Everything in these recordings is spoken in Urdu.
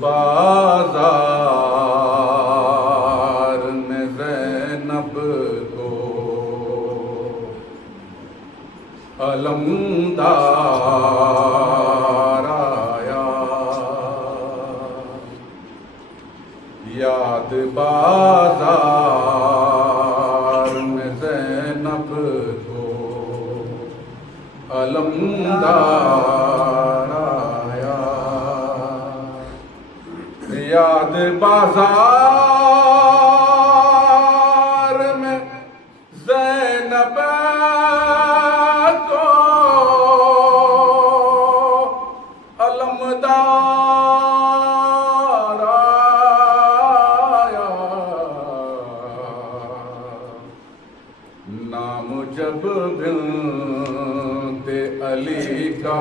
بازار میں زینب کو علمدار آیا، یاد بازار میں زینب کو علمدار آیا، یاد بازار میں زینب کو علمدار آیا، نام جب بنت علی کا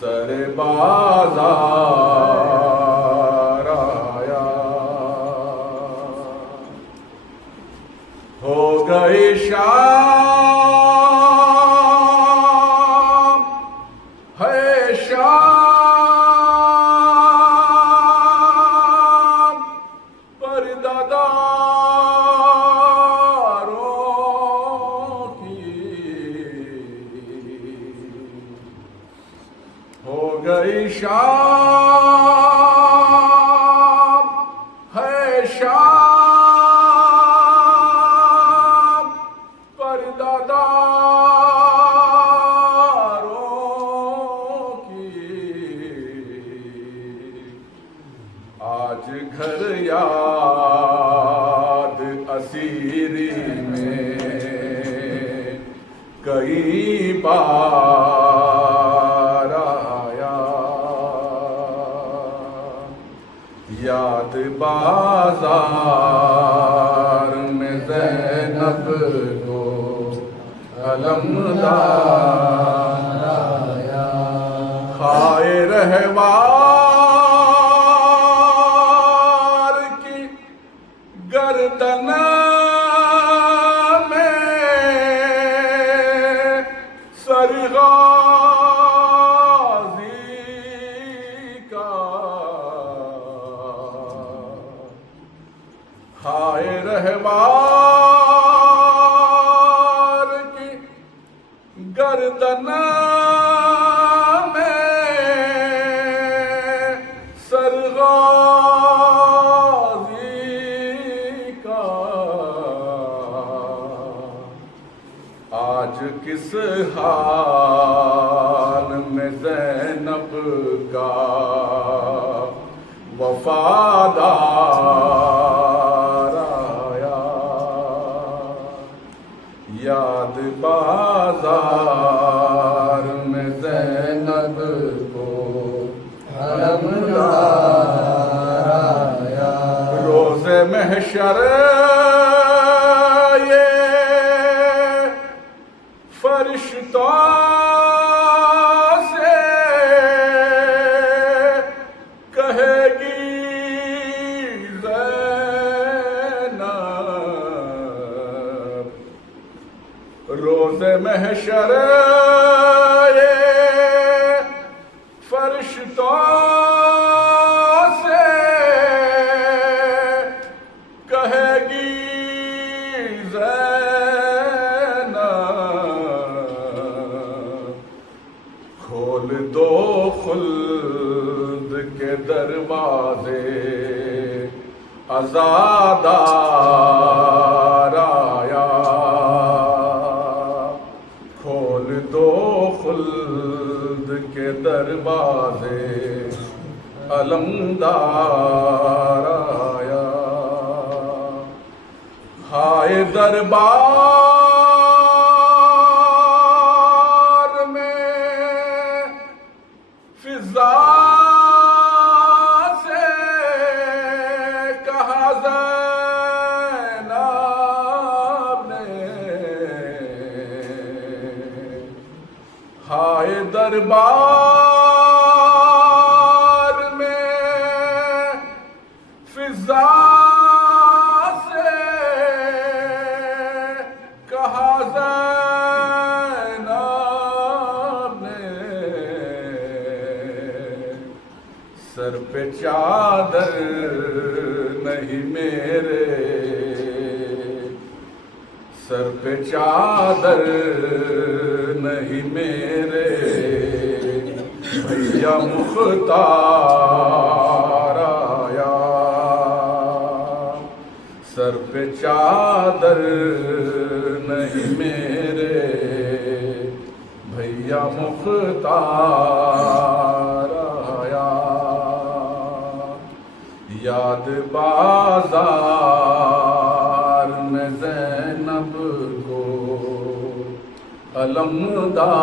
سر بازار آیا، ہو گئی شام ہے شام پردہ داروں کی، ہو گئی شام ہے شام پردہ داروں کی، آج گھر یاد اسیری میں کئی بار آیا، یاد بازار میں زینب کو علمدار آیا، خائے رہوار کی گردن میں سرغازی کا، خائے رہوار کی گردن میں سرغازی کا، آج کس حال میں زینب کا وفادار آیا، یاد بازار میں زینب کو علمدار آیا، روز محشر یہ فرشتوں سے کہے گی زینب، روز محشر یہ فرشتوں سے کہے گی زینب، کھول دو خلد کے دروازے عزادار آیا، کھول دو خلد کے دروازے علمدار آیا، ہائے دربار میں فضا سے کہا زینب نے، ہائے دربار میں فضا سے کہا زینب نے، سر پہ چادر نہیں میرے، سر پہ چادر نہیں میرے، بھیا مختار آیا، سر پہ چادر نہیں میرے، بھیا مختار آیا، یاد بازار میں زینب کو علمدار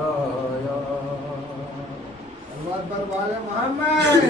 آیا۔ محمد